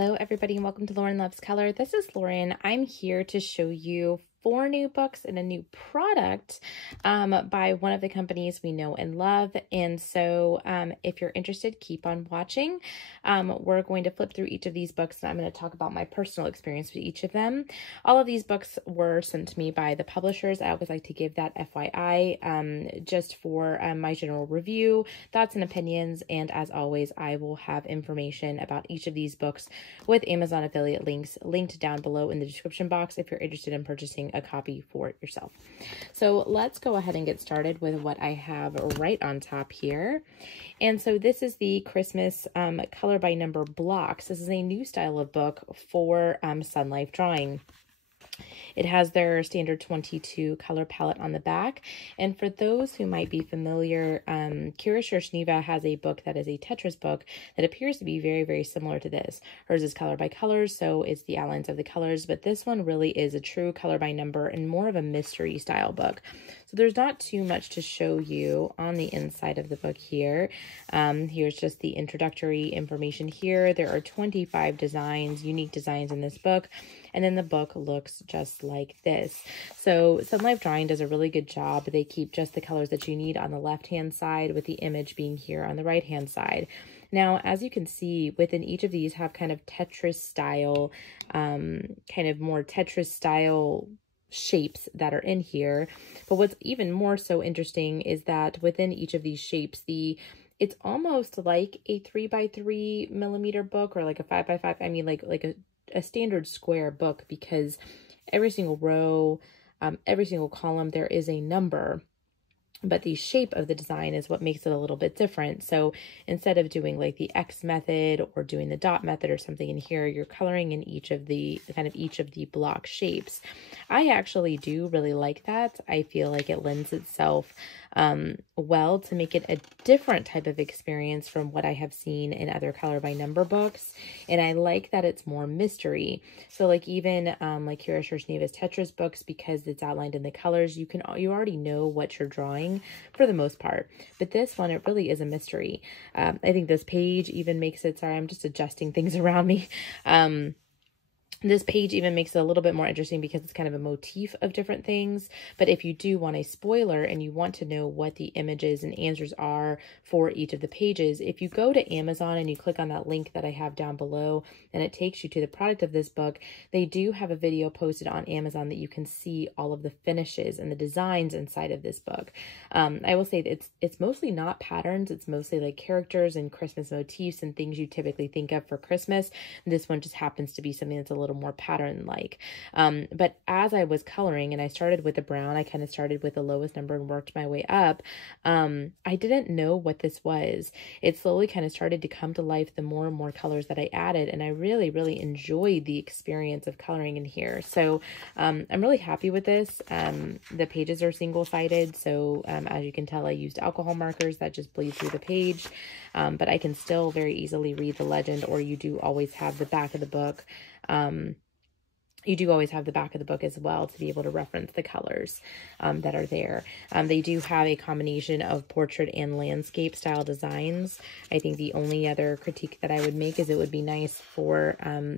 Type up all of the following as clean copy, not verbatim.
Hello everybody and welcome to Lauren Loves Color. This is Lauren. I'm here to show you 4 new books and a new product by one of the companies we know and love. And so if you're interested, keep on watching. We're going to flip through each of these books and I'm going to talk about my personal experience with each of them. All of these books were sent to me by the publishers. I always like to give that FYI just for my general review, thoughts and opinions. And as always, I will have information about each of these books with Amazon affiliate links linked down below in the description box if you're interested in purchasing a copy for yourself. So let's go ahead and get started with what I have right on top here. And so this is the Christmas color by number blocks. This is a new style of book for Sunlife drawing. It has their standard 22 color palette on the back. And for those who might be familiar, Shershneva has a book that is a Tetris book that appears to be very, very similar to this. Hers is color by colors, so it's the outlines of the colors, but this one really is a true color by number and more of a mystery style book. So there's not too much to show you on the inside of the book here. Here's just the introductory information here. There are 25 designs, unique designs in this book. And then the book looks just like this. So Sunlife Drawing does a really good job. They keep just the colors that you need on the left-hand side with the image being here on the right-hand side. Now, as you can see, within each of these have kind of Tetris style, shapes that are in here. But what's even more so interesting is that within each of these shapes, it's almost like a 3x3 millimeter book or like a 5x5. I mean, like a standard square book, because every single row, every single column, there is a number. But the shape of the design is what makes it a little bit different. So instead of doing like the X method or doing the dot method or something in here, you're coloring in each of the block shapes. I actually do really like that. I feel like it lends itself well to make it a different type of experience from what I have seen in other color by number books. And I like that it's more mystery. So like even like Shersneva's Tetris books, because it's outlined in the colors, you already know what you're drawing for the most part. But this one, it really is a mystery. I think this page even makes it, sorry, I'm just adjusting things around me. This page even makes it a little bit more interesting because it's kind of a motif of different things. But if you do want a spoiler and you want to know what the images and answers are for each of the pages, if you go to Amazon and you click on that link that I have down below and it takes you to the product of this book, they do have a video posted on Amazon that you can see all of the finishes and the designs inside of this book. I will say that it's mostly not patterns. It's mostly like characters and Christmas motifs and things you typically think of for Christmas. This one just happens to be something that's a little more pattern-like. But as I was coloring, and I started with the brown, I kind of started with the lowest number and worked my way up. I didn't know what this was. It slowly kind of started to come to life the more and more colors that I added, and I really, really enjoyed the experience of coloring in here. So I'm really happy with this. The pages are single-sided, so as you can tell, I used alcohol markers that just bleed through the page, but I can still very easily read the legend, or you do always have the back of the book. You do always have the back of the book as well to be able to reference the colors that are there. They do have a combination of portrait and landscape style designs. I think the only other critique that I would make is it would be nice for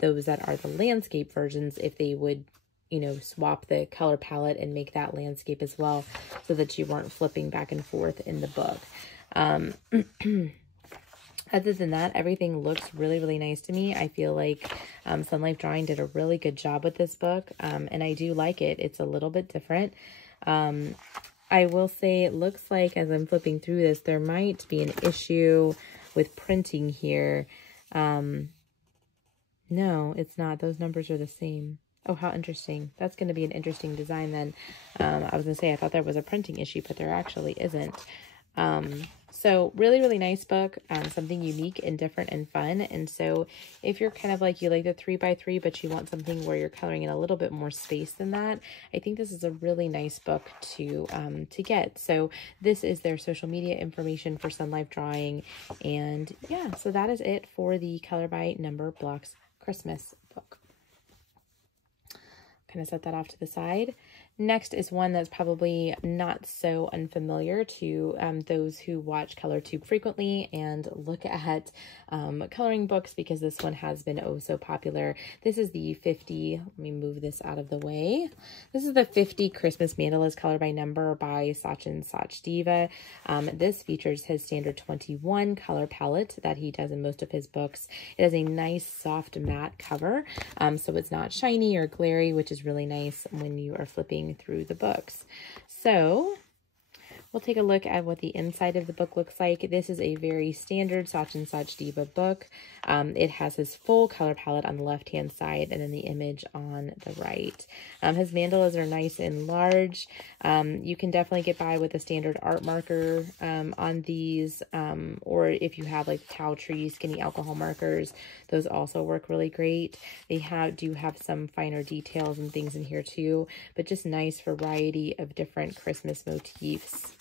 those that are the landscape versions if they would, you know, swap the color palette and make that landscape as well so that you weren't flipping back and forth in the book. Other than that, everything looks really, really nice to me. I feel like Sunlife Drawing did a really good job with this book, and I do like it. It's a little bit different. I will say it looks like, as I'm flipping through this, there might be an issue with printing here. No, it's not. Those numbers are the same. Oh, how interesting. That's going to be an interesting design then. I was going to say, I thought there was a printing issue, but there actually isn't. So really, really nice book, something unique and different and fun. And so if you're kind of like, you like the 3x3, but you want something where you're coloring in a little bit more space than that, I think this is a really nice book to get. So this is their social media information for Sunlife Drawing. And yeah, so that is it for the Color by Number Blocks Christmas book. kind of set that off to the side. Next is one that's probably not so unfamiliar to those who watch ColorTube frequently and look at coloring books, because this one has been oh so popular. This is the 50, let me move this out of the way. This is the 50 Christmas Mandalas Color by Number by Sachin Sachdeva. This features his standard 21 color palette that he does in most of his books. It has a nice soft matte cover, so it's not shiny or glary, which is really nice when you are flipping through the books. So we'll take a look at what the inside of the book looks like. This is a very standard Sachin Sachdeva book. It has his full color palette on the left-hand side and then the image on the right. His mandalas are nice and large. You can definitely get by with a standard art marker on these, or if you have like cow tree skinny alcohol markers, those also work really great. They do have some finer details and things in here too, but just nice variety of different Christmas motifs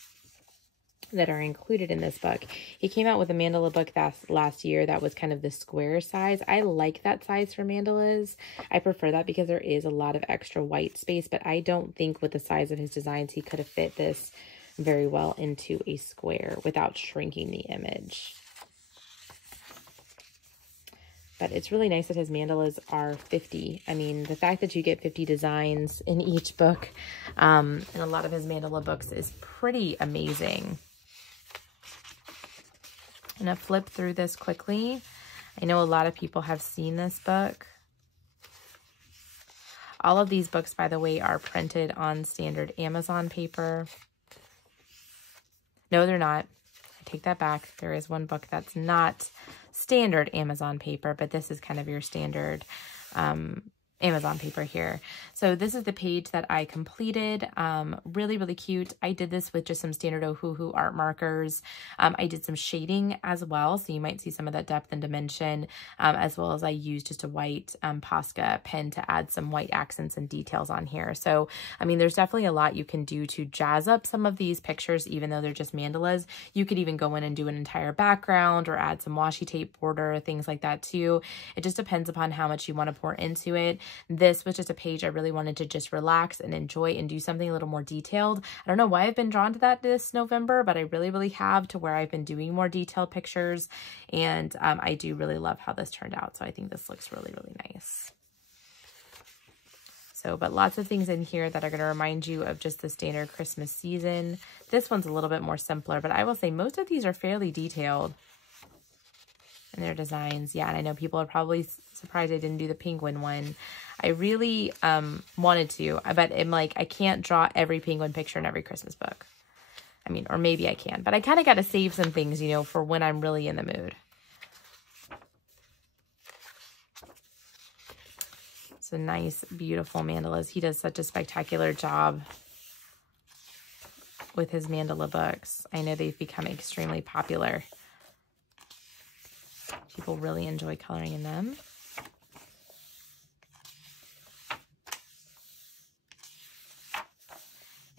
that are included in this book. He came out with a mandala book last year that was kind of the square size. I like that size for mandalas. I prefer that because there is a lot of extra white space, but I don't think with the size of his designs, he could have fit this very well into a square without shrinking the image. But it's really nice that his mandalas are 50. I mean, the fact that you get 50 designs in each book, in a lot of his mandala books, is pretty amazing. I'm going to flip through this quickly. I know a lot of people have seen this book. All of these books, by the way, are printed on standard Amazon paper. No, they're not. I take that back. There is one book that's not standard Amazon paper, but this is kind of your standard Amazon paper here. So this is the page that I completed. Really, really cute. I did this with just some standard Ohuhu art markers. I did some shading as well, so you might see some of that depth and dimension, as well as I used just a white Posca pen to add some white accents and details on here. So, I mean, there's definitely a lot you can do to jazz up some of these pictures, even though they're just mandalas. You could even go in and do an entire background or add some washi tape border, things like that too. It just depends upon how much you want to pour into it. This was just a page I really wanted to just relax and enjoy and do something a little more detailed. I don't know why I've been drawn to that this November, but I really, really have, to where I've been doing more detailed pictures. And I do really love how this turned out. So I think this looks really, really nice. So, but lots of things in here that are going to remind you of just the standard Christmas season. This one's a little bit more simpler, but I will say most of these are fairly detailed in their designs. Yeah, and I know people are probably surprised I didn't do the penguin one. I really wanted to, but I'm like, I can't draw every penguin picture in every Christmas book. I mean, or maybe I can, but I kind of got to save some things, you know, for when I'm really in the mood. So nice, beautiful mandalas. He does such a spectacular job with his mandala books. I know they've become extremely popular. People really enjoy coloring in them.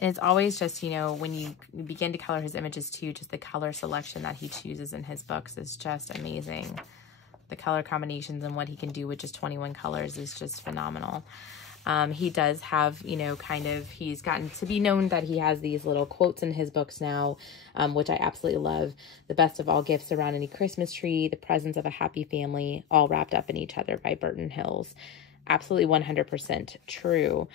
And it's always just, you know, when you begin to color his images too, just the color selection that he chooses in his books is just amazing. The color combinations and what he can do with just 21 colors is just phenomenal. He does have, you know, kind of, he's gotten to be known that he has these little quotes in his books now, which I absolutely love. The best of all gifts around any Christmas tree, the presence of a happy family, all wrapped up in each other by Burton Hills. Absolutely 100% true.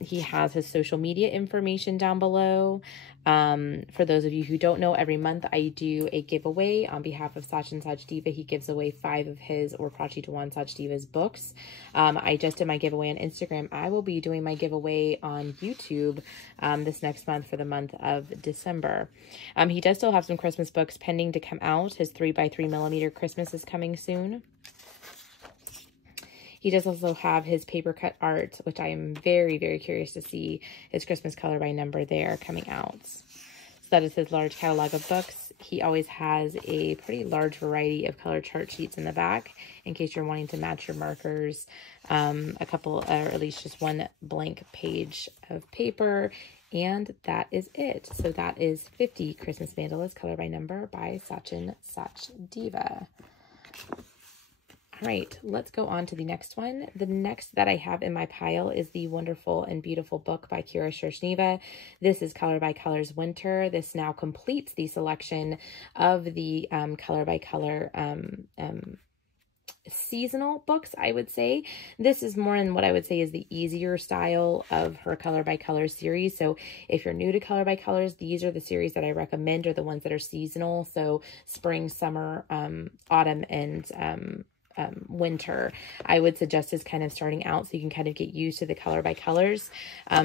He has his social media information down below. For those of you who don't know, every month I do a giveaway on behalf of Sachin Sachdeva. He gives away 5 of his or Prachi Dewan Sachdeva's books. I just did my giveaway on Instagram. I will be doing my giveaway on YouTube this next month for the month of December. He does still have some Christmas books pending to come out. His 3x3mm Christmas is coming soon. He does also have his paper cut art, which I am very, very curious to see his Christmas color by number there coming out. So that is his large catalog of books. He always has a pretty large variety of color chart sheets in the back in case you're wanting to match your markers. A couple, or at least just one blank page of paper. And that is it. So that is 50 Christmas Mandalas color by number by Sachin Sachdeva. All right, let's go on to the next one. The next that I have in my pile is the wonderful and beautiful book by Shershneva. This is Color by Colors Winter. This now completes the selection of the Color by Color seasonal books, I would say. This is more in what I would say is the easier style of her Color by Colors series. So if you're new to Color by Colors, these are the series that I recommend, are the ones that are seasonal. So spring, summer, autumn, and winter, I would suggest is kind of starting out so you can kind of get used to the Color by Colors.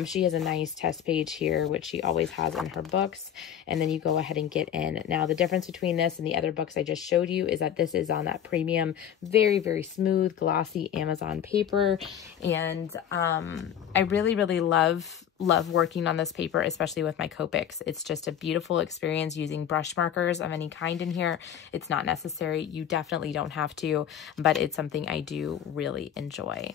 She has a nice test page here, which she always has in her books, and then you go ahead and get in. Now, the difference between this and the other books I just showed you is that this is on that premium, very, very smooth, glossy Amazon paper, and I really, really love working on this paper, especially with my Copics. It's just a beautiful experience using brush markers of any kind in here. It's not necessary. You definitely don't have to, but it's something I do really enjoy.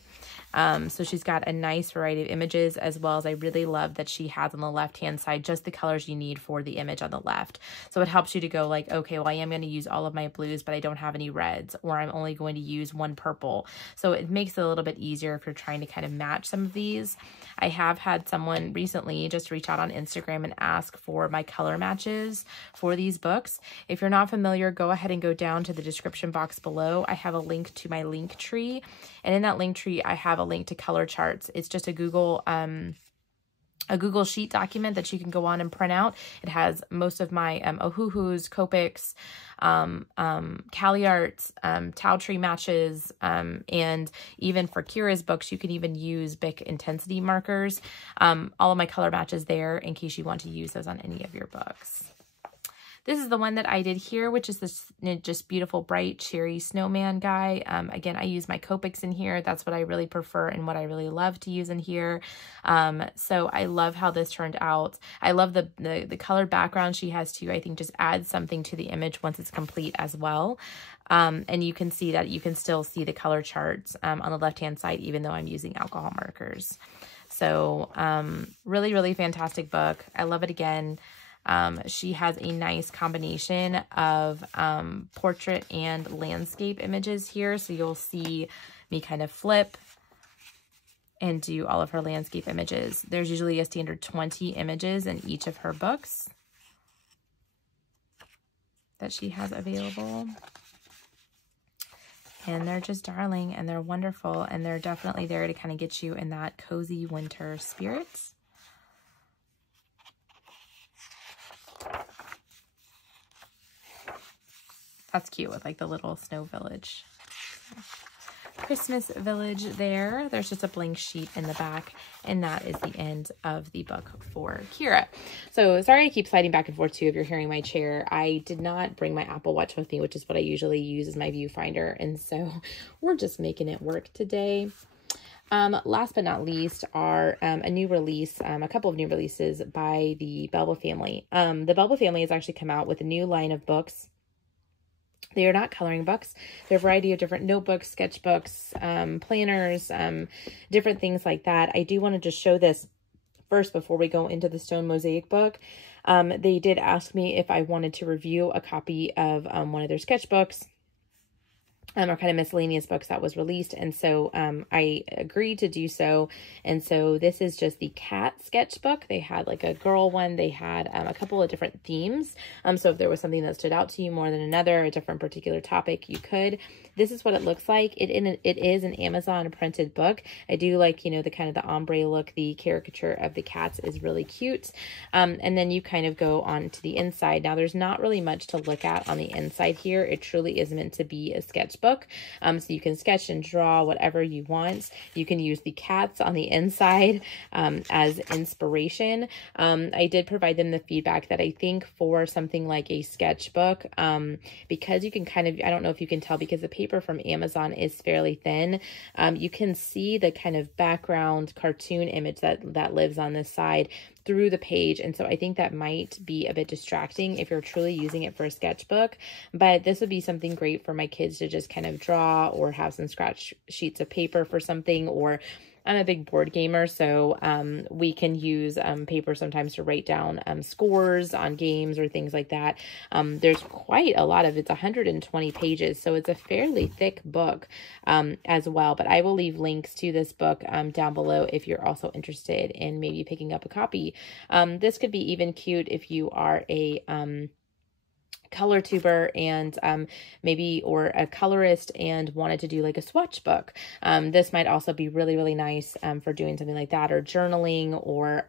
So she's got a nice variety of images, as well as I really love that she has on the left-hand side just the colors you need for the image on the left. So it helps you to go like, okay, well, I am going to use all of my blues, but I don't have any reds, or I'm only going to use one purple. So it makes it a little bit easier if you're trying to kind of match some of these. I have had someone recently just reach out on Instagram and ask for my color matches for these books. If you're not familiar, go ahead and go down to the description box below. I have a link to my link tree, and in that link tree, I have a link to color charts. It's just a Google Sheet document that you can go on and print out. It has most of my Ohuhus, Copics, CaliArts, Tau Tree matches, and even for Kira's books, you can even use Bic intensity markers. All of my color matches there in case you want to use those on any of your books. This is the one that I did here, which is this just beautiful, bright, cherry snowman guy. Again, I use my Copics in here. That's what I really prefer and what I really love to use in here. So I love how this turned out. I love the colored background she has too. I think just adds something to the image once it's complete as well. And you can see that you can still see the color charts on the left-hand side, even though I'm using alcohol markers. So really, really fantastic book. I love it again. She has a nice combination of portrait and landscape images here. So you'll see me kind of flip and do all of her landscape images. There's usually a standard 20 images in each of her books that she has available. And they're just darling, and they're wonderful, and they're definitely there to kind of get you in that cozy winter spirit. That's cute with like the little snow village. Christmas village there. There's just a blank sheet in the back, and that is the end of the book for Kira. So sorry I keep sliding back and forth too if you're hearing my chair. I did not bring my Apple Watch with me, which is what I usually use as my viewfinder, and so we're just making it work today. Last but not least are a new release, a couple of new releases by the Belba family. The Belba family has actually come out with a new line of books. They are not coloring books. They're a variety of different notebooks, sketchbooks, planners, different things like that. I do want to just show this first before we go into the Stone Mosaic book. They did ask me if I wanted to review a copy of one of their sketchbooks. Or kind of miscellaneous books that was released, and so I agreed to do so. And so this is just the cat sketchbook. They had like a girl one. They had a couple of different themes. So if there was something that stood out to you more than another, a different particular topic, you could. This is what it looks like. It is an Amazon printed book. I do like, you know, the kind of the ombre look. The caricature of the cats is really cute. And then you kind of go on to the inside. Now there's not really much to look at on the inside here. It truly is meant to be a sketchbook. So you can sketch and draw whatever you want. You can use the cats on the inside as inspiration. I did provide them the feedback that I think for something like a sketchbook, because you can kind of, I don't know if you can tell because the paper from Amazon is fairly thin, you can see the kind of background cartoon image that lives on this side through the page. And so I think that might be a bit distracting if you're truly using it for a sketchbook, but this would be something great for my kids to just kind of draw or have some scratch sheets of paper for something, or I'm a big board gamer, so we can use paper sometimes to write down scores on games or things like that. There's quite a lot of, it's 120 pages, so it's a fairly thick book as well. But I will leave links to this book down below if you're also interested in maybe picking up a copy. This could be even cute if you are a color tuber and maybe or a colorist and wanted to do like a swatch book. This might also be really, really nice for doing something like that, or journaling, or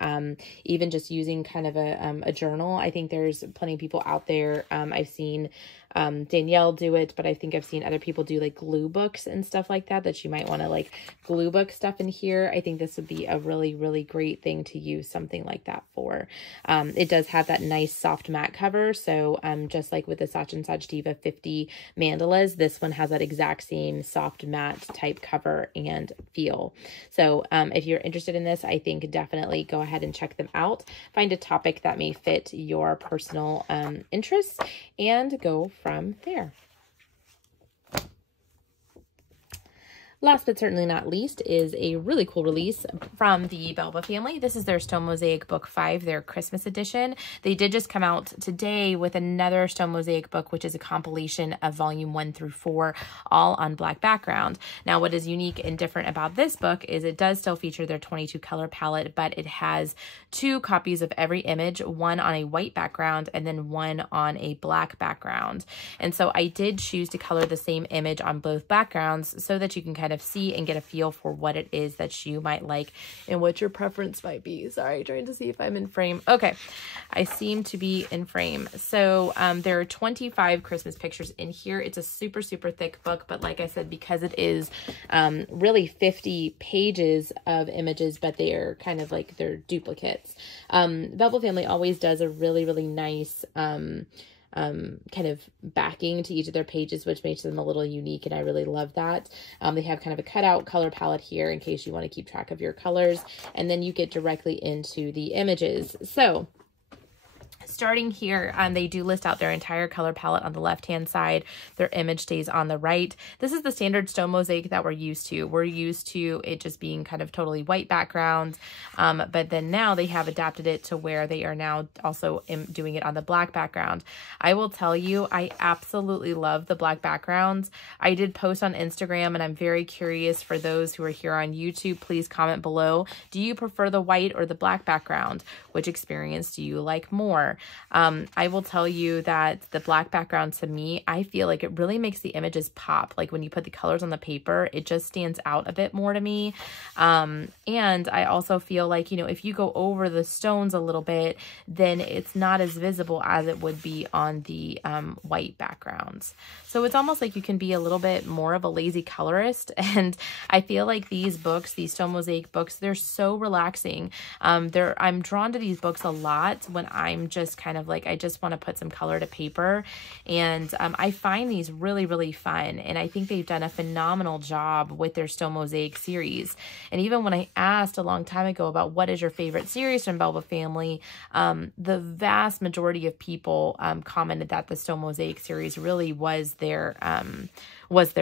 even just using kind of a journal. I think there's plenty of people out there. I've seen Danielle do it, but I think I've seen other people do like glue books and stuff like that, that you might want to like glue book stuff in here. I think this would be a really, really great thing to use something like that for. It does have that nice soft matte cover. So just like with the Sachin Sachdeva 50 mandalas, this one has that exact same soft matte type cover and feel. So if you're interested in this, I think definitely go ahead and check them out. Find a topic that may fit your personal interests and go from there. Last but certainly not least is a really cool release from the Belba family. This is their Stone Mosaic Book 5, their Christmas edition. They did just come out today with another Stone Mosaic book, which is a compilation of volume 1 through 4, all on black background. Now, what is unique and different about this book is it does still feature their 22 color palette, but it has 2 copies of every image, one on a white background and then one on a black background. And so I did choose to color the same image on both backgrounds so that you can kind of see and get a feel for what it is that you might like and what your preference might be. Sorry, trying to see if I'm in frame. Okay, I seem to be in frame. So there are 25 Christmas pictures in here. It's a super, super thick book, but like I said, because it is really 50 pages of images, but they are kind of like they're duplicates. Belba Family always does a really, really nice kind of backing to each of their pages, which makes them a little unique, and I really love that. They have kind of a cutout color palette here in case you want to keep track of your colors, and then you get directly into the images. So starting here, they do list out their entire color palette on the left-hand side. Their image stays on the right. This is the standard Stone Mosaic that we're used to. We're used to it just being kind of totally white backgrounds, but then now they have adapted it to where they are now also doing it on the black background. I will tell you, I absolutely love the black backgrounds. I did post on Instagram, and I'm very curious for those who are here on YouTube, please comment below. Do you prefer the white or the black background? Which experience do you like more? I will tell you that the black background, to me, I feel like it really makes the images pop. Like when you put the colors on the paper, it just stands out a bit more to me. And I also feel like, you know, if you go over the stones a little bit, then it's not as visible as it would be on the white backgrounds. So it's almost like you can be a little bit more of a lazy colorist. And I feel like these books, these Stone Mosaic books, they're so relaxing. I'm drawn to these books a lot when I'm just kind of like, I just want to put some color to paper. And I find these really, really fun. And I think they've done a phenomenal job with their Stone Mosaic series. And even when I asked a long time ago about what is your favorite series from Belba Family, the vast majority of people commented that the Stone Mosaic series really was their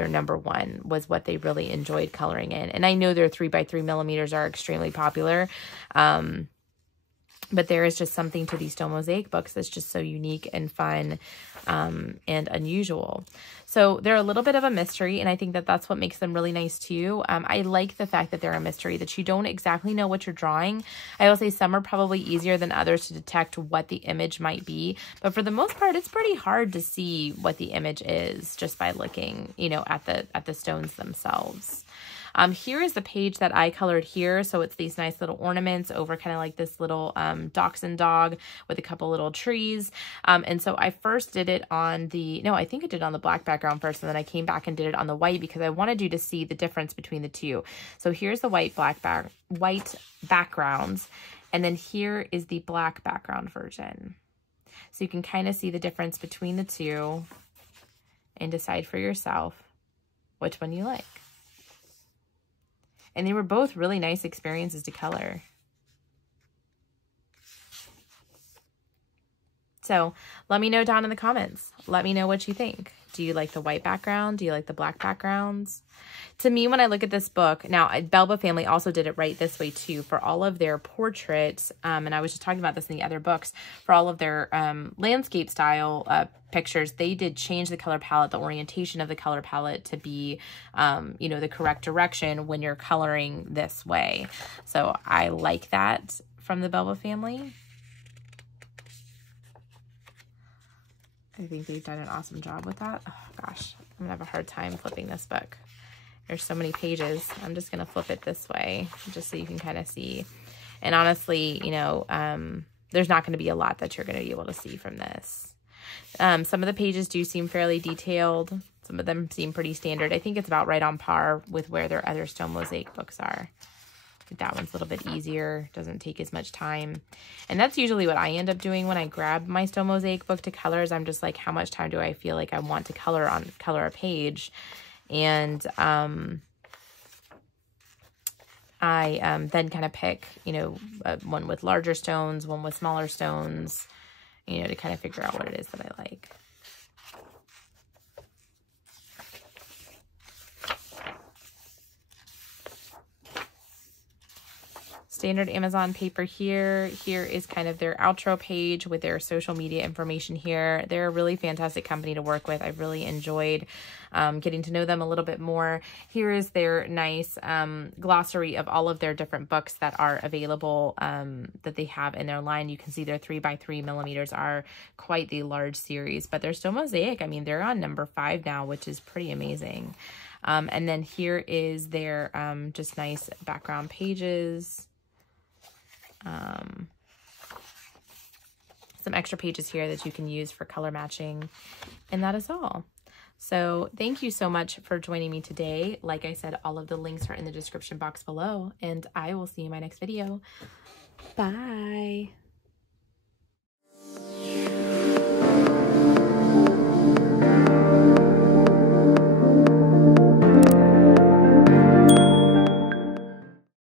number one, was what they really enjoyed coloring in. And I know their 3x3 millimeters are extremely popular. But there is just something to these Stone Mosaic books that's just so unique and fun and unusual. So they're a little bit of a mystery, and I think that that's what makes them really nice too. I like the fact that they're a mystery, that you don't exactly know what you're drawing. I will say some are probably easier than others to detect what the image might be, but for the most part, it's pretty hard to see what the image is just by looking, you know, at the stones themselves. Here is the page that I colored here. So it's these nice little ornaments over kind of like this little dachshund dog with a couple little trees. And so I first did it on I think I did it on the black background first, and then I came back and did it on the white because I wanted you to see the difference between the two. So here's the white backgrounds, and then here is the black background version. So you can kind of see the difference between the two and decide for yourself which one you like. And they were both really nice experiences to color. So let me know down in the comments. Let me know what you think. Do you like the white background? Do you like the black backgrounds? To me, when I look at this book, now Belba Family also did it right this way too. For all of their portraits, and I was just talking about this in the other books, for all of their landscape style pictures, they did change the color palette, the orientation of the color palette to be, you know, the correct direction when you're coloring this way. So I like that from the Belba Family. I think they've done an awesome job with that. Oh gosh, I'm gonna have a hard time flipping this book. There's so many pages. I'm just gonna flip it this way just so you can kind of see. And honestly, you know, there's not gonna be a lot that you're gonna be able to see from this. Some of the pages do seem fairly detailed. Some of them seem pretty standard. I think it's about right on par with where their other stone mosaic books are. That one's a little bit easier, doesn't take as much time. And that's usually what I end up doing when I grab my stone mosaic book to color, is I'm just like, how much time do I feel like I want to color a page? And I then kind of pick, you know, one with larger stones, one with smaller stones, you know, to kind of figure out what it is that I like. Standard Amazon paper here. Here is kind of their outro page with their social media information here. They're a really fantastic company to work with. I've really enjoyed getting to know them a little bit more. Here is their nice glossary of all of their different books that are available that they have in their line. You can see their 3x3 millimeters are quite the large series, but they're still mosaic. I mean, they're on number 5 now, which is pretty amazing. And then here is their just nice background pages. Some extra pages here that you can use for color matching, and that is all. So thank you so much for joining me today. Like I said, all of the links are in the description box below, and I will see you in my next video. Bye.